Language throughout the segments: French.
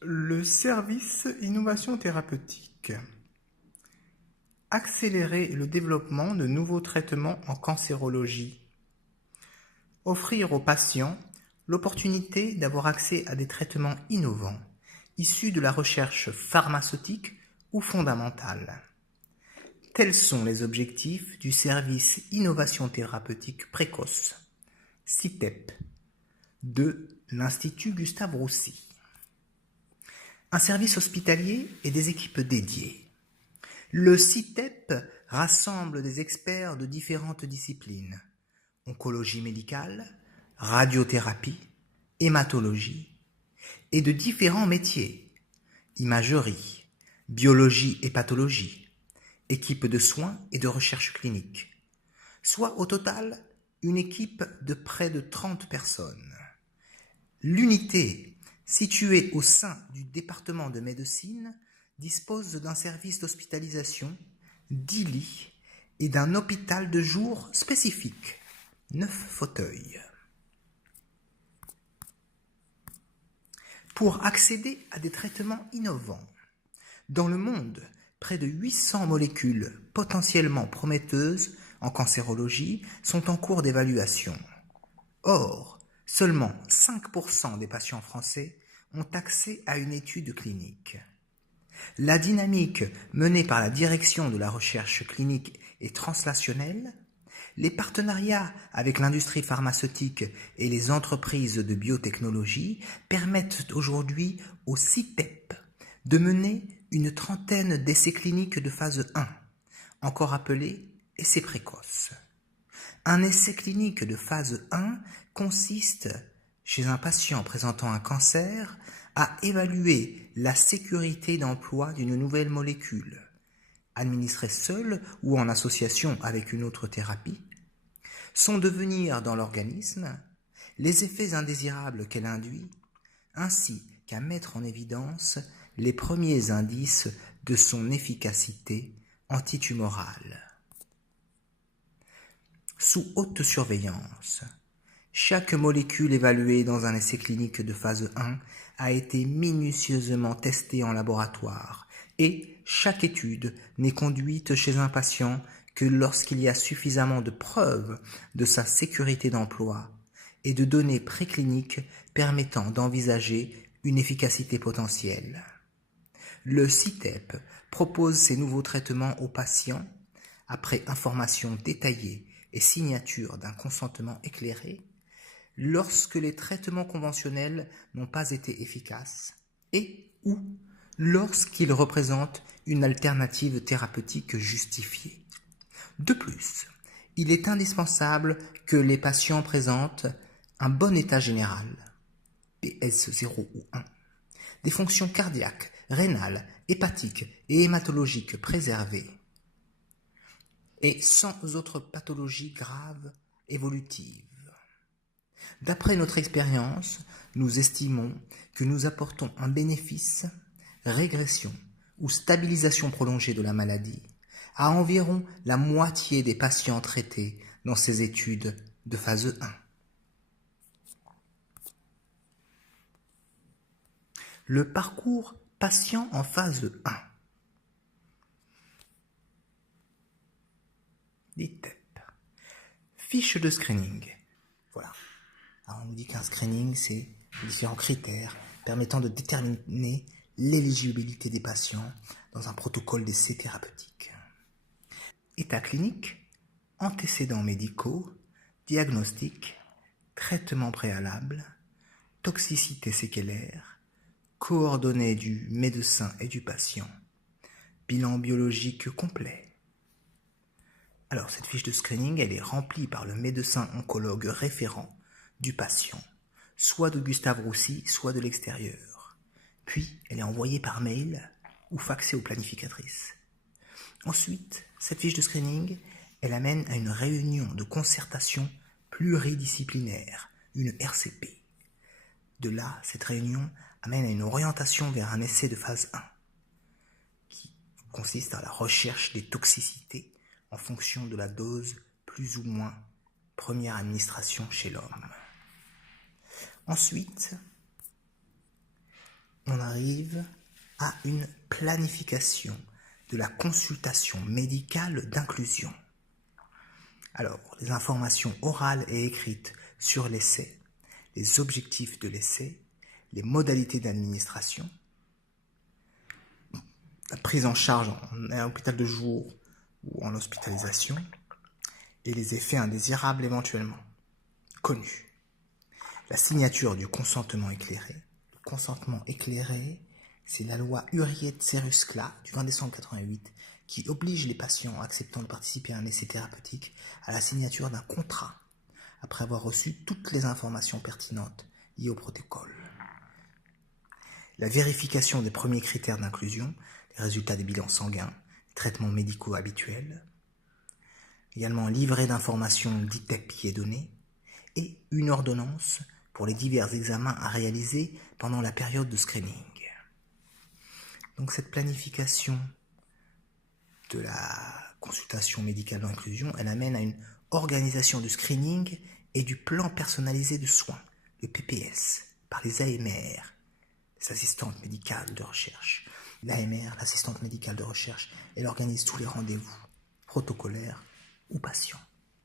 Le service innovation thérapeutique. Accélérer le développement de nouveaux traitements en cancérologie. Offrir aux patients l'opportunité d'avoir accès à des traitements innovants, issus de la recherche pharmaceutique ou fondamentale. Tels sont les objectifs du service innovation thérapeutique précoce, CITEP, de l'Institut Gustave-Roussy. Un service hospitalier et des équipes dédiées. Le CITEP rassemble des experts de différentes disciplines: oncologie médicale, radiothérapie, hématologie, et de différents métiers: imagerie, biologie et pathologie, équipe de soins et de recherche clinique, soit au total une équipe de près de 30 personnes. L'unité, située au sein du département de médecine, dispose d'un service d'hospitalisation, 10 lits et d'un hôpital de jour spécifique, 9 fauteuils. Pour accéder à des traitements innovants, dans le monde, près de 800 molécules potentiellement prometteuses en cancérologie sont en cours d'évaluation. Or, seulement 5% des patients français ont accès à une étude clinique. La dynamique menée par la direction de la recherche clinique et translationnelle, les partenariats avec l'industrie pharmaceutique et les entreprises de biotechnologie permettent aujourd'hui au CITEP de mener une trentaine d'essais cliniques de phase 1, encore appelés essais précoces. Un essai clinique de phase 1 consiste, chez un patient présentant un cancer, à évaluer la sécurité d'emploi d'une nouvelle molécule, administrée seule ou en association avec une autre thérapie, son devenir dans l'organisme, les effets indésirables qu'elle induit, ainsi qu'à mettre en évidence les premiers indices de son efficacité antitumorale. Sous haute surveillance, chaque molécule évaluée dans un essai clinique de phase 1 a été minutieusement testée en laboratoire et chaque étude n'est conduite chez un patient que lorsqu'il y a suffisamment de preuves de sa sécurité d'emploi et de données précliniques permettant d'envisager une efficacité potentielle. Le CITEP propose ces nouveaux traitements aux patients après information détaillée et signature d'un consentement éclairé lorsque les traitements conventionnels n'ont pas été efficaces et ou lorsqu'ils représentent une alternative thérapeutique justifiée. De plus, il est indispensable que les patients présentent un bon état général, PS0 ou 1, des fonctions cardiaques, rénales, hépatiques et hématologiques préservées, et sans autres pathologies graves évolutives. D'après notre expérience, nous estimons que nous apportons un bénéfice, régression ou stabilisation prolongée de la maladie à environ la moitié des patients traités dans ces études de phase 1. Le parcours patient en phase 1. DITEP. Fiche de screening. Voilà. Alors on nous dit qu'un screening, c'est différents critères permettant de déterminer l'éligibilité des patients dans un protocole d'essai thérapeutique. État clinique, antécédents médicaux, diagnostic, traitement préalable, toxicité séquelaire, coordonnées du médecin et du patient, bilan biologique complet. Alors cette fiche de screening, elle est remplie par le médecin oncologue référent du patient, soit de Gustave-Roussy, soit de l'extérieur. Puis, elle est envoyée par mail ou faxée aux planificatrices. Ensuite, cette fiche de screening, elle amène à une réunion de concertation pluridisciplinaire, une RCP. De là, cette réunion amène à une orientation vers un essai de phase 1, qui consiste à la recherche des toxicités en fonction de la dose plus ou moins première administration chez l'homme. Ensuite, on arrive à une planification de la consultation médicale d'inclusion. Alors, les informations orales et écrites sur l'essai, les objectifs de l'essai, les modalités d'administration, la prise en charge en hôpital de jour ou en hospitalisation, et les effets indésirables éventuellement connus. La signature du consentement éclairé. Le consentement éclairé, c'est la loi Huriet-Seruskla du 20 décembre 88 qui oblige les patients acceptant de participer à un essai thérapeutique à la signature d'un contrat après avoir reçu toutes les informations pertinentes liées au protocole. La vérification des premiers critères d'inclusion, les résultats des bilans sanguins, les traitements médicaux habituels, également un livret d'informations d'ITEP qui est donné, et une ordonnance pour les divers examens à réaliser pendant la période de screening. Donc cette planification de la consultation médicale d'inclusion, elle amène à une organisation du screening et du plan personnalisé de soins, le PPS, par les AMR, les assistantes médicales de recherche. L'AMR, l'assistante médicale de recherche, elle organise tous les rendez-vous protocolaires ou patients.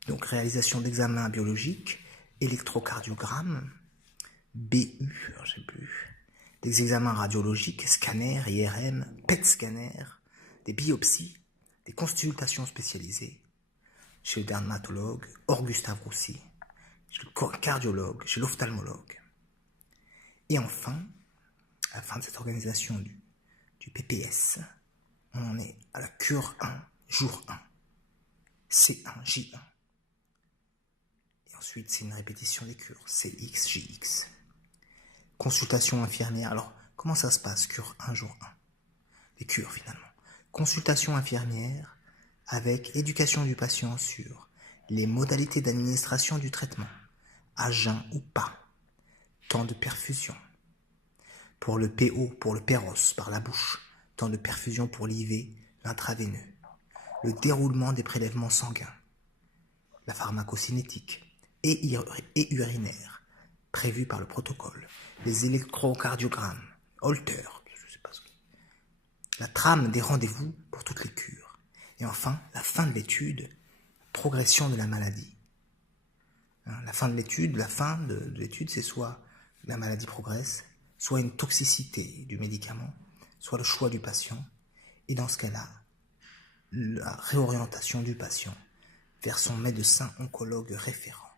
Donc réalisation d'examens biologiques, électrocardiogramme, BU, je sais plus, des examens radiologiques, scanner, IRM, PET scanner, des biopsies, des consultations spécialisées chez le dermatologue, hors Gustave Roussy, chez le cardiologue, chez l'ophtalmologue. Et enfin, à la fin de cette organisation du PPS, on en est à la cure 1, jour 1, C1, J1. Et ensuite, c'est une répétition des cures, CX, JX. Consultation infirmière. Alors, comment ça se passe, cure 1, jour 1? Les cures, finalement. Consultation infirmière avec éducation du patient sur les modalités d'administration du traitement, à jeun ou pas, temps de perfusion. Pour le PO, pour le péros, par la bouche, temps de perfusion pour l'IV, l'intraveineux. Le déroulement des prélèvements sanguins, la pharmacocinétique et urinaire, prévu par le protocole, les électrocardiogrammes, Holter, je sais pas ce que... la trame des rendez-vous pour toutes les cures. Et enfin, la fin de l'étude, progression de la maladie. La fin de l'étude, c'est soit la maladie progresse, soit une toxicité du médicament, soit le choix du patient, et dans ce cas-là, la réorientation du patient vers son médecin oncologue référent.